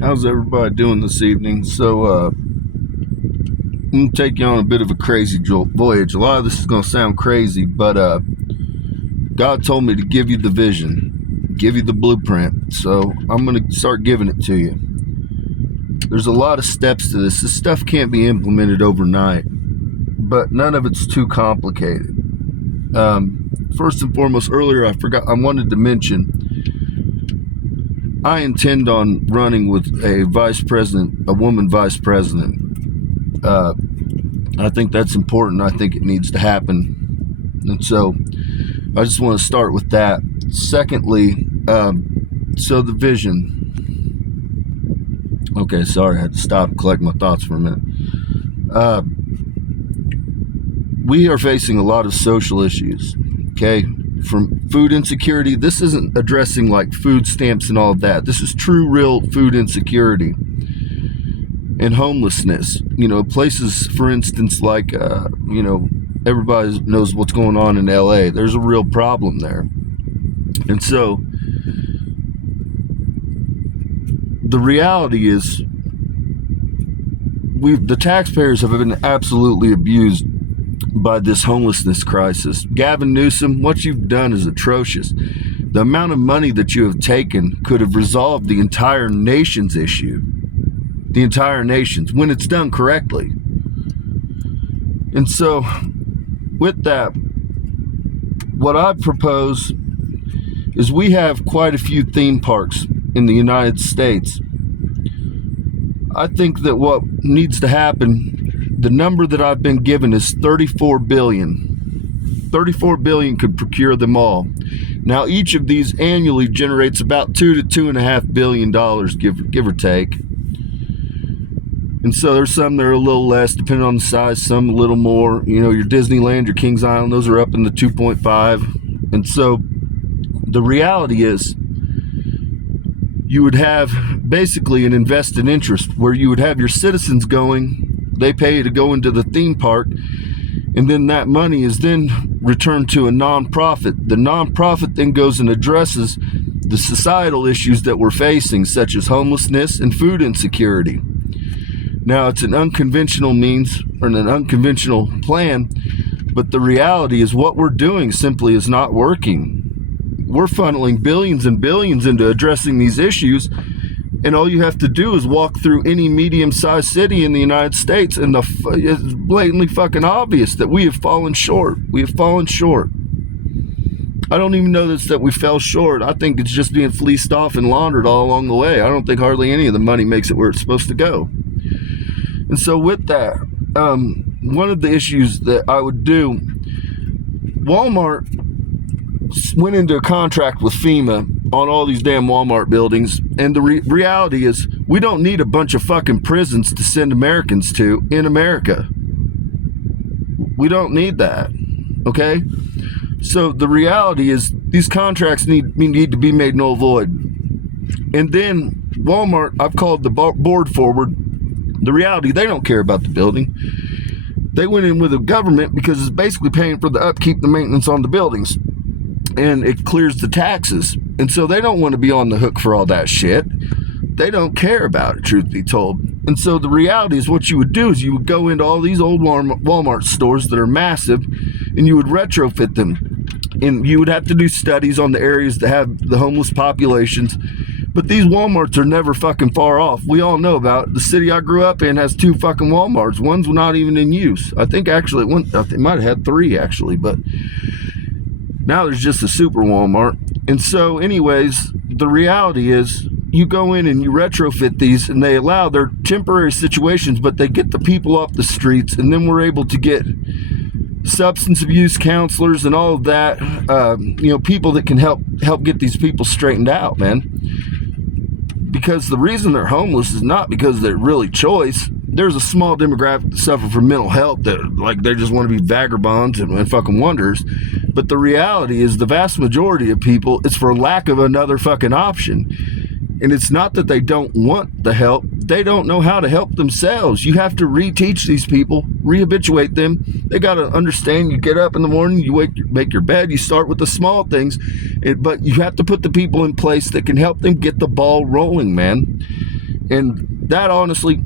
How's everybody doing this evening? I'm going to take you on a bit of a crazy voyage. A lot of this is going to sound crazy, but God told me to give you the vision, give you the blueprint. So I'm going to start giving it to you. There's a lot of steps to this. This stuff can't be implemented overnight, but none of it's too complicated. First and foremost, earlier I wanted to mention, I intend on running with a woman vice president. I think that's important. I think it needs to happen. And so I just want to start with that. Secondly, so the vision. Okay, sorry, I had to stop and collect my thoughts for a minute. We are facing a lot of social issues, okay? From food insecurity. This isn't addressing like food stamps and all of that. This is true, real food insecurity and homelessness. Places, for instance, like, everybody knows what's going on in LA. There's a real problem there. And so the reality is the taxpayers have been absolutely abused by this homelessness crisis. Gavin Newsom, what you've done is atrocious. The amount of money that you have taken could have resolved the entire nation's issue. The entire nation's, when it's done correctly. And so, with that, what I propose is we have quite a few theme parks in the United States. I think that what needs to happen, the number that I've been given is 34 billion. 34 billion could procure them all. Now, each of these annually generates about $2 to $2.5 billion, give or take. And so there's some that are a little less, depending on the size, some a little more. Your Disneyland, your Kings Island, those are up in the 2.5. And so the reality is, you would have basically an invested interest where you would have your citizens going. They pay to go into the theme park, and then that money is then returned to a nonprofit. The nonprofit then goes and addresses the societal issues that we're facing, such as homelessness and food insecurity. Now, it's an unconventional means or an unconventional plan, but the reality is what we're doing simply is not working. We're funneling billions and billions into addressing these issues, and all you have to do is walk through any medium-sized city in the United States, and it's blatantly fucking obvious that we have fallen short. We have fallen short. I don't even know that we fell short. I think it's just being fleeced off and laundered all along the way. I don't think hardly any of the money makes it where it's supposed to go. And so with that, one of the issues that I would do, Walmart went into a contract with FEMA on all these damn Walmart buildings, and the reality is we don't need a bunch of fucking prisons to send Americans to in America. We don't need that, okay? So the reality is these contracts need to be made null void. And then Walmart, I've called the board forward. The reality, they don't care about the building. They went in with the government because it's basically paying for the upkeep, the maintenance on the buildings. And it clears the taxes. And so they don't want to be on the hook for all that shit. They don't care about it, truth be told. And so the reality is what you would do is you would go into all these old Walmart stores that are massive, and you would retrofit them. And you would have to do studies on the areas that have the homeless populations. But these Walmarts are never fucking far off. We all know about it. The city I grew up in has 2 fucking Walmarts. One's not even in use. I think actually it might have had 3 actually, but now there's just a super Walmart. And so anyways, the reality is you go in and you retrofit these, and they allow their temporary situations, but they get the people off the streets, and then we're able to get substance abuse counselors and all of that, people that can help get these people straightened out, man. Because the reason they're homeless is not because they're really choice. There's a small demographic that suffer from mental health that, like, they just want to be vagabonds and fucking wonders. But the reality is the vast majority of people, it's for lack of another fucking option. And it's not that they don't want the help. They don't know how to help themselves. You have to reteach these people, rehabituate them. They got to understand. You get up in the morning, you make your bed, you start with the small things, but you have to put the people in place that can help them get the ball rolling, man. And that honestly